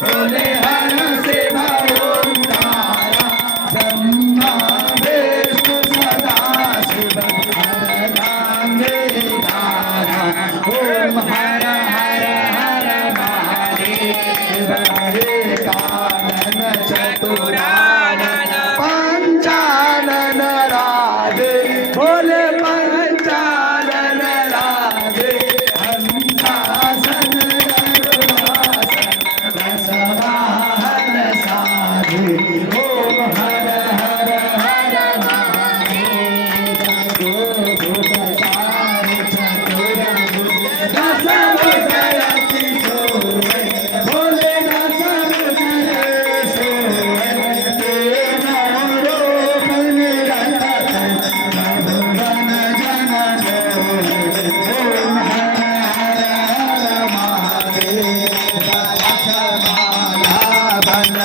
भोले हर शिव ओंकारा ब्रह्मा विष्णु सदा शिव हर नाम निधारा ओम हर हर हर महादेव हरे कानन चतुरानन पंचानन राधे भोले पंचानन राधे हंसासन गरुडासन रसवाहन साधे ओम हर हर हर महादेव गोभुजसार चतुर्भुज दशमुखयति सोय भोले दशमुखये सोय तेन रूप निरंतर मधुबन जन डोले ओम हर हर हर महादेव लक्ष्मण बन